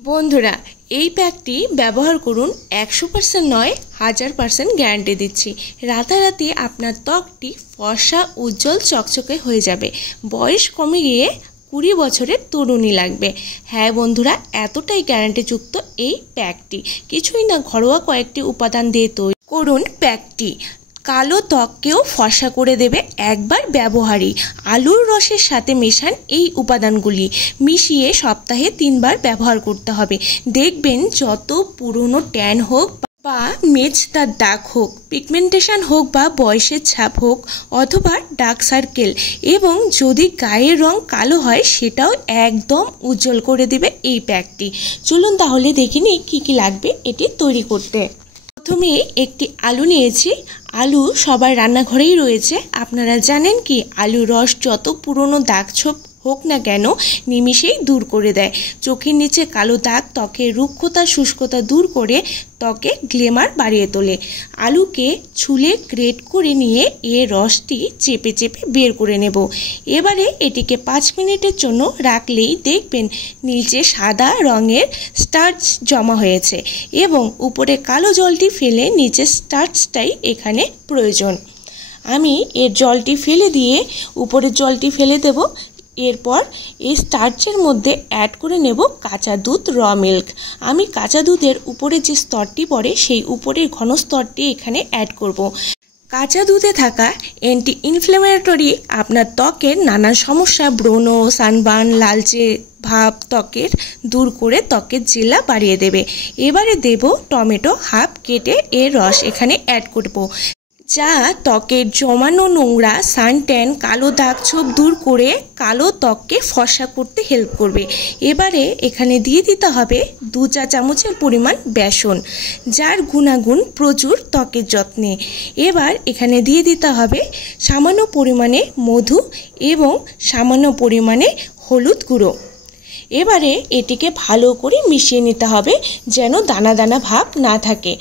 বন্ধুরা এই প্যাকটি ব্যবহার করুন 100% নয় 1000% গ্যারান্টি দিচ্ছি। রাতারাতি আপনার ত্বকটি ফর্সা উজ্জ্বল চকচকে হয়ে যাবে। বয়স কমে গিয়ে 20 বছরের তরুণী লাগবে। হ্যাঁ বন্ধুরা, এতটাই গ্যারান্টিযুক্ত এই প্যাকটি। কিছুই না, ঘরোয়া কয়েকটি উপাদান দিয়ে তৈরি করুন প্যাকটি। কালো ত্বককেও ফর্সা করে দেবে একবার ব্যবহারই। আলুর রসের সাথে মেশান এই উপাদানগুলি, মিশিয়ে সপ্তাহে 3 বার ব্যবহার করতে হবে। দেখবেন যত পুরনো ট্যান হোক বা মেচদার দাগ হোক, পিগমেন্টেশন হোক বা বয়সের ছাপ হোক অথবা ডার্ক সার্কেল, এবং যদি গায়ের রং কালো হয় সেটাও একদম উজ্জ্বল করে দেবে এই প্যাকটি। চলুন তাহলে দেখে নিই কী কী লাগবে এটি তৈরি করতে। প্রথমে একটি আলু নিয়েছি। আলু সবার রান্নাঘরেই রয়েছে। আপনারা জানেন কি, আলুর রস যত পুরনো দাগ ছোপ হোক না কেন নিমিষেই দূর করে দেয়। চোখের নিচে কালো দাগ, ত্বকের রুক্ষতা শুষ্কতা দূর করে ত্বকে গ্লেমার বাড়িয়ে তোলে। আলুকে ছুলে গ্রেট করে নিয়ে এর রসটি চেপে চেপে বের করে নেব। এবারে এটিকে 5 মিনিটের জন্য রাখলেই দেখবেন নিচে সাদা রঙের স্টার্চ জমা হয়েছে এবং উপরে কালো জলটি ফেলে নিচে স্টার্চটাই এখানে প্রয়োজন। আমি এর জলটি ফেলে দিয়ে উপরের জলটি ফেলে দেব। এরপর এই স্টার্চের মধ্যে অ্যাড করে নেব কাঁচা দুধ, র মিল্ক। আমি কাঁচা দুধের উপরে যে স্তরটি পড়ে সেই উপরের ঘন স্তরটি এখানে অ্যাড করব। কাঁচা দুধে থাকা অ্যান্টি ইনফ্ল্যামেটরি আপনার ত্বকের নানা সমস্যা, ব্রণ, সানবার্ন, লালচে ভাব ত্বকের দূর করে ত্বকের জেলা বাড়িয়ে দেবে। এবারে দেব টমেটো হাফ কেটে এর রস এখানে অ্যাড করব, যা ত্বকের জমানো নোংরা, সানট্যান, কালো দাগ ছোপ দূর করে কালো ত্বককে ফর্সা করতে হেল্প করবে। এবারে এখানে দিয়ে দিতে হবে 2 চা চামচের পরিমাণ বেসন, যার গুণাগুণ প্রচুর ত্বকের যত্নে। এবার এখানে দিয়ে দিতে হবে সামান্য পরিমাণে মধু এবং সামান্য পরিমাণে হলুদ গুঁড়ো। এবারে এটিকে ভালো করে মিশিয়ে নিতে হবে যেন দানা দানা ভাব না থাকে।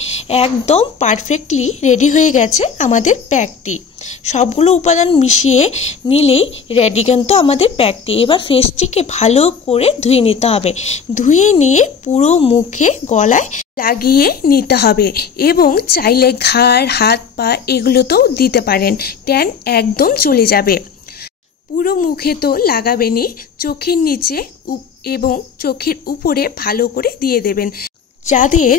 একদম পারফেক্টলি রেডি হয়ে গেছে আমাদের প্যাকটি। সবগুলো উপাদান মিশিয়ে নিলেই রেডি কিন্তু আমাদের প্যাকটি। এবার ফেসটিকে ভালো করে ধুয়ে নিতে হবে। ধুয়ে নিয়ে পুরো মুখে গলায় লাগিয়ে নিতে হবে এবং চাইলে ঘাড়, হাত, পা এগুলোতেও দিতে পারেন। ট্যান একদম চলে যাবে। পুরো মুখে তো লাগাবেনই, চোখের নিচে এবং চোখের উপরে ভালো করে দিয়ে দেবেন। যাদের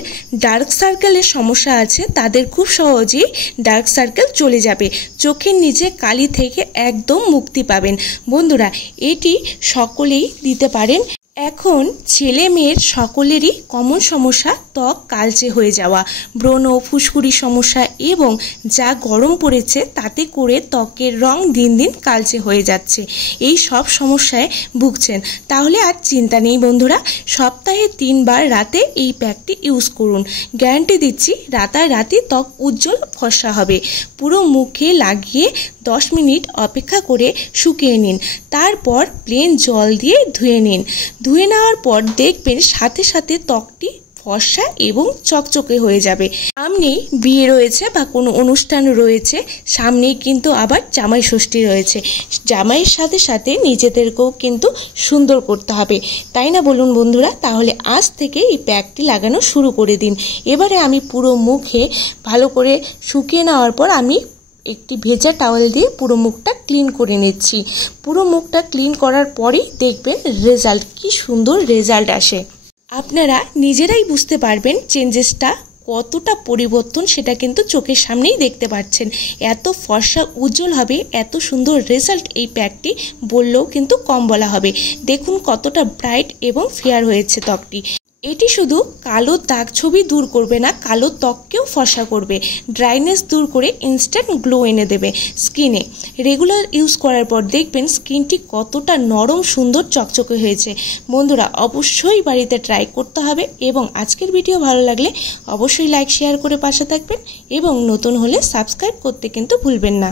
ডার্ক সার্কেলের সমস্যা আছে তাদের খুব সহজেই ডার্ক সার্কেল চলে যাবে। চোখের নিচে কালি থেকে একদম মুক্তি পাবেন। বন্ধুরা এটি সকলেই দিতে পারেন। এখন ছেলে মেয়ের সকলেরই কমন সমস্যা ত্বক কালচে হয়ে যাওয়া, ব্রণ, ফুসকুড়ি সমস্যা এবং যা গরম পড়েছে তাতে করে ত্বকের রং দিন দিন কালচে হয়ে যাচ্ছে। এই সব সমস্যায় ভুগছেন, তাহলে আর চিন্তা নেই বন্ধুরা। সপ্তাহে 3 বার রাতে এই প্যাকটি ইউজ করুন। গ্যারান্টি দিচ্ছি রাতারাতি ত্বক উজ্জ্বল ফর্সা হবে। পুরো মুখে লাগিয়ে 10 মিনিট অপেক্ষা করে শুকিয়ে নিন। তারপর প্লেন জল দিয়ে ধুয়ে নিন। ধুয়ে নেওয়ার পর দেখবেন সাথে সাথে ত্বকটি ফর্সা এবং চকচকে হয়ে যাবে। সামনেই বিয়ে রয়েছে বা কোনো অনুষ্ঠান রয়েছে, সামনেই কিন্তু আবার জামাই ষষ্ঠী রয়েছে। জামাইয়ের সাথে সাথে নিজেদেরকেও কিন্তু সুন্দর করতে হবে, তাই না বলুন বন্ধুরা? তাহলে আজ থেকে এই প্যাকটি লাগানো শুরু করে দিন। এবারে আমি পুরো মুখে ভালো করে শুকিয়ে নেওয়ার পর আমি একটি ভেজা টাওয়েল দিয়ে পুরো মুখটা ক্লিন করে নিচ্ছি। পুরো মুখটা ক্লিন করার পরেই দেখবেন রেজাল্ট, কি সুন্দর রেজাল্ট আসে। আপনারা নিজেরাই বুঝতে পারবেন চেঞ্জেসটা কতটা পরিবর্তন, সেটা কিন্তু চোখের সামনেই দেখতে পাচ্ছেন। এত ফর্সা উজ্জ্বল হবে, এত সুন্দর রেজাল্ট এই প্যাকটি বললেও কিন্তু কম বলা হবে। দেখুন কতটা ব্রাইট এবং ফেয়ার হয়েছে ত্বকটি। এটি শুধু কালো দাগ ছবি দূর করবে না, কালো ত্বককেও ফর্সা করবে, ড্রাইনেস দূর করে ইনস্ট্যান্ট গ্লো এনে দেবে স্কিনে। রেগুলার ইউজ করার পর দেখবেন স্কিনটি কতটা নরম, সুন্দর, চকচকে হয়েছে। বন্ধুরা অবশ্যই বাড়িতে ট্রাই করতে হবে এবং আজকের ভিডিও ভালো লাগলে অবশ্যই লাইক শেয়ার করে পাশে থাকবেন এবং নতুন হলে সাবস্ক্রাইব করতে কিন্তু ভুলবেন না।